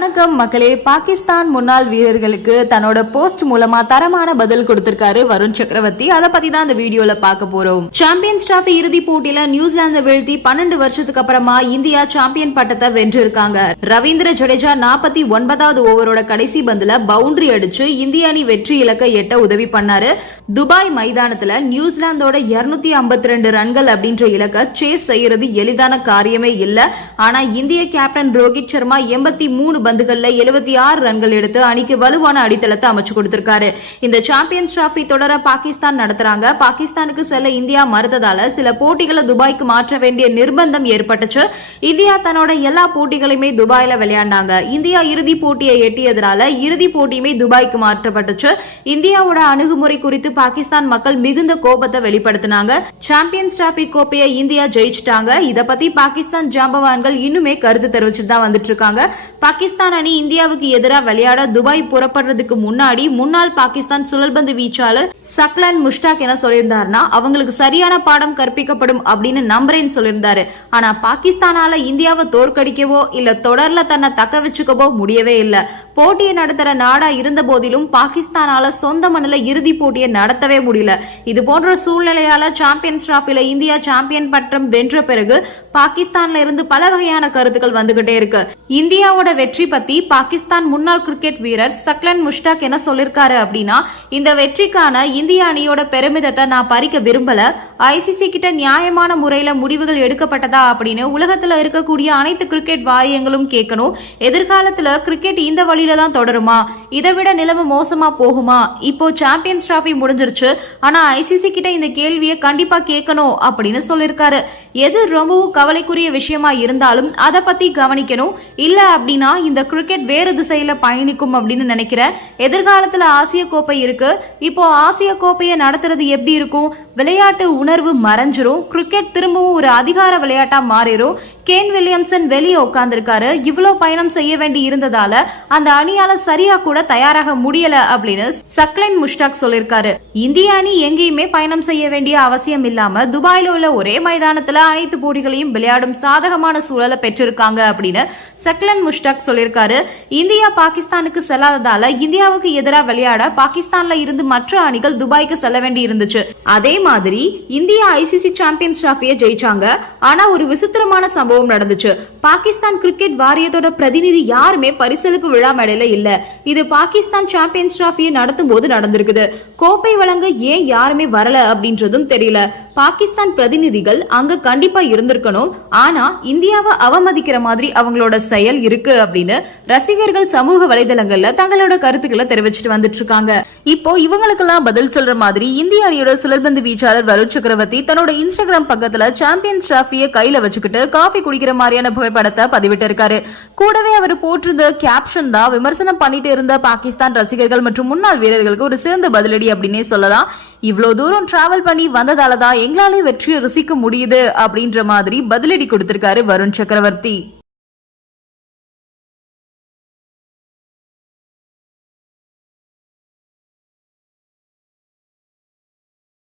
வணக்கம் மக்களே. பாகிஸ்தான் முன்னாள் வீரர்களுக்கு தன்னோட போஸ்ட் மூலமா தரமான பதில் கொடுத்திருக்காரு வருண் சக்கரவர்த்தி. அதை பத்தி தான் இந்த வீடியோல பார்க்க போறோம். சாம்பியன்ஸ் டிராபி இறுதி போட்டியில நியூசிலாந்து வீழ்த்தி 12 வருஷத்துக்கு அப்புறமா இந்தியா சாம்பியன் பட்டத்தை வென்றிருக்காங்க. ரவீந்திர ஜடேஜா 49வது ஓவரோட கடைசி பந்துல பவுண்டரி அடிச்சு இந்திய அணி வெற்றி இலக்கை எட்ட உதவி பண்ணாரு. துபாய் மைதானத்துல நியூசிலாந்தோட 252 ரன்கள் அப்படின்ற இலக்க சேஸ் செய்யறது எளிதான காரியமே இல்ல. ஆனா இந்திய கேப்டன் ரோஹித் சர்மா 83 பந்துகள்ல 76 ரன்கள் எடுத்து அணிக்கு வலுவான அடித்தளத்தை அமைச்சு கொடுத்திருக்காரு. இந்த சாம்பியன்ஸ் டிராபி தொடர பாகிஸ்தான் நடத்துறாங்க. பாகிஸ்தானுக்கு செல்ல இந்தியா மறுத்ததால சில போட்டிகளை துபாய்க்கு மாற்ற வேண்டிய நிர்பந்தம் ஏற்பட்டுச்சு. இந்தியா தன்னோட எல்லா போட்டிகளையுமே துபாயில விளையாண்டாங்க. இந்தியா இறுதி போட்டியை எட்டியதனால இறுதி போட்டியுமே துபாய்க்கு மாற்றப்பட்டுச்சு. இந்தியாவோட அணுகுமுறை குறித்து பாகிஸ்தான் மக்கள் மிகுந்த கோபத்தை வெளிப்படுத்தினாங்க. சாம்பியன்ஸ் டிராபி கோப்பையை இந்தியா ஜெயிச்சிட்டாங்க. இத பத்தி பாகிஸ்தான் ஜாம்பவான்கள் இன்னுமே கருத்து தெரிவிச்சுட்டு தான் வந்துட்டு இருக்காங்க. பாகிஸ்தான் அணி இந்தியாவுக்கு எதிராக விளையாட துபாய் புறப்படுறதுக்கு முன்னாடி முன்னாள் பாகிஸ்தான் சுழல்பந்து வீச்சாளர் சக்லன் முஷ்டாக் என்ன சொல்லியிருந்தாருன்னா, அவங்களுக்கு சரியான பாடம் கற்பிக்கப்படும் அப்படின்னு நம்புறேன்னு சொல்லியிருந்தாரு. ஆனா பாகிஸ்தானால இந்தியாவை தோற்கடிக்கவோ இல்ல தொடர்ல தன்னை தக்க வச்சுக்கவோ முடியவே இல்ல. போட்டியை நடத்துற நாடா இருந்த போதிலும் பாகிஸ்தானால சொந்த மண்ணில இறுதி போட்டியை நடத்தவே முடியல. இது போன்ற சூழ்நிலையால சாம்பியன்ஸ் டிராபில இந்தியா சாம்பியன் பட்டம் வென்ற பிறகு பாகிஸ்தான்ல இருந்து பல வகையான கருத்துக்கள் வந்துகிட்டே இருக்கு. இந்தியாவோட வெற்றி பத்தி பாகிஸ்தான் முன்னாள் கிரிக்கெட் வீரர் சக்லன் முஷ்டாக் என்ன சொல்லிருக்காரு அப்படின்னா, இந்த வெற்றிக்கான இந்திய அணியோட பெருமிதத்தை நான் பறிக்க விரும்பல. ஐசிசி கிட்ட நியாயமான முறையில முடிவுகள் எடுக்கப்பட்டதா அப்படின்னு உலகத்துல இருக்கக்கூடிய அனைத்து கிரிக்கெட் வாரியங்களும் கேட்கணும். எதிர்காலத்துல கிரிக்கெட் இந்த வழியில தான் தொடருமா, இதை விட நிலைமை மோசமா போகுமா? இப்போ சாம்பியன்ஸ் டிராபி முடிஞ்சிருச்சு, ஆனா ஐசிசி கிட்ட இந்த கேள்வியை கண்டிப்பா கேட்கணும் அப்படின்னு சொல்லிருக்காரு. எது ரொம்பவும் கவலைக்குரிய விஷயமா இருந்தாலும் அதை பத்தி கவனிக்கணும். இல்ல அப்படின்னா இந்த கிரிக்கெட் வேறு திசையில பயணிக்கும் அப்படின்னு நினைக்கிறேன். எதிர்காலத்துல ஆசிய கோப்பை இருக்கு. இப்போ ஆசிய கோப்பையை நடத்துறது எப்படி இருக்கும்? விளையாட்டு உணர்வு மறைஞ்சிரும். கிரிக்கெட் திரும்பவும் ஒரு அதிகார விளையாட்டா மாறிடும். கேன் வில்லியம்சன் வெளியே உட்கார்ந்திருக்காரு. இவ்வளவு பயணம் செய்ய வேண்டி இருந்ததால அந்த அணியால சரியா கூட தயாராக முடியல அப்படின்னு சக்லன் முஷ்டாக் சொல்லிருக்காரு. இந்திய அணி எங்கேயுமே பயணம் செய்ய வேண்டிய அவசியம் இல்லாம துபாயில உள்ள ஒரே மைதானத்துல அனைத்து போட்டிகளையும் விளையாடும் சாதகமான சூழலை பெற்றிருக்காங்க அப்படின்னு சக்லன் முஷ்டாக் சொல்லிருக்காரு. இந்தியா பாகிஸ்தானுக்கு செல்லாததால இந்தியாவுக்கு எதிராக விளையாட பாகிஸ்தான்ல இருந்து மற்ற அணிகள் துபாய்க்கு செல்ல வேண்டி இருந்துச்சு. அதே மாதிரி இந்தியா ஐசிசி சாம்பியன்ஸ் டிராபியை ஜெயிச்சாங்க. ஆனா ஒரு விசித்திரமான சம்பவம் நடந்துச்சு. பாகிஸ்தான் கிரிக்கெட் வாரியத்தோட பிரதிநிதி யாருமே பரிசளிப்பு விழா மேடையில இல்ல. இது பாகிஸ்தான் சாம்பியன்ஸ் டிராபியை நடத்தும் போது நடந்திருக்குது. கோப்பை வழங்க ஏன் யாருமே வரல அப்படின்றதும் தெரியல. பாகிஸ்தான் பிரதிநிதிகள் அங்க கண்டிப்பா இருந்திருக்கணும். ஆனா இந்தியாவை அவமதிக்கிற மாதிரி அவங்களோட செயல் இருக்கு அப்படின்னு ரசிகர்கள் சமூக வலைதளங்கள்ல தங்களோட கருத்துக்களை தெரிவிச்சுட்டு வந்துட்டு இருக்காங்க. இப்போ இவங்களுக்கெல்லாம் பதில் சொல்ற மாதிரி இந்திய அணியோட சுழல்பந்து வீச்சாளர் வருண் சக்கரவர்த்தி தன்னோட இன்ஸ்டாகிராம் பக்கத்துல சாம்பியன்ஸ் டிராபியை கையில வச்சுக்கிட்டு காஃபி குடிக்கிற மாதிரியான புகைப்படத்தை பதிவிட்டு இருக்காரு. கூடவே அவர் போட்டிருந்த கேப்ஷன் தான் விமர்சனம் பண்ணிட்டு இருந்த பாகிஸ்தான் ரசிகர்கள் மற்றும் முன்னாள் வீரர்களுக்கு ஒரு சிறந்த பதிலடி அப்படின்னே சொல்லலாம். இவ்வளவு தூரம் டிராவல் பண்ணி வந்ததாலதான் எங்களாலே வெற்றியை ருசிக்க முடியுது அப்படின்ற மாதிரி பதிலடி கொடுத்திருக்காரு வருண் சக்கரவர்த்தி.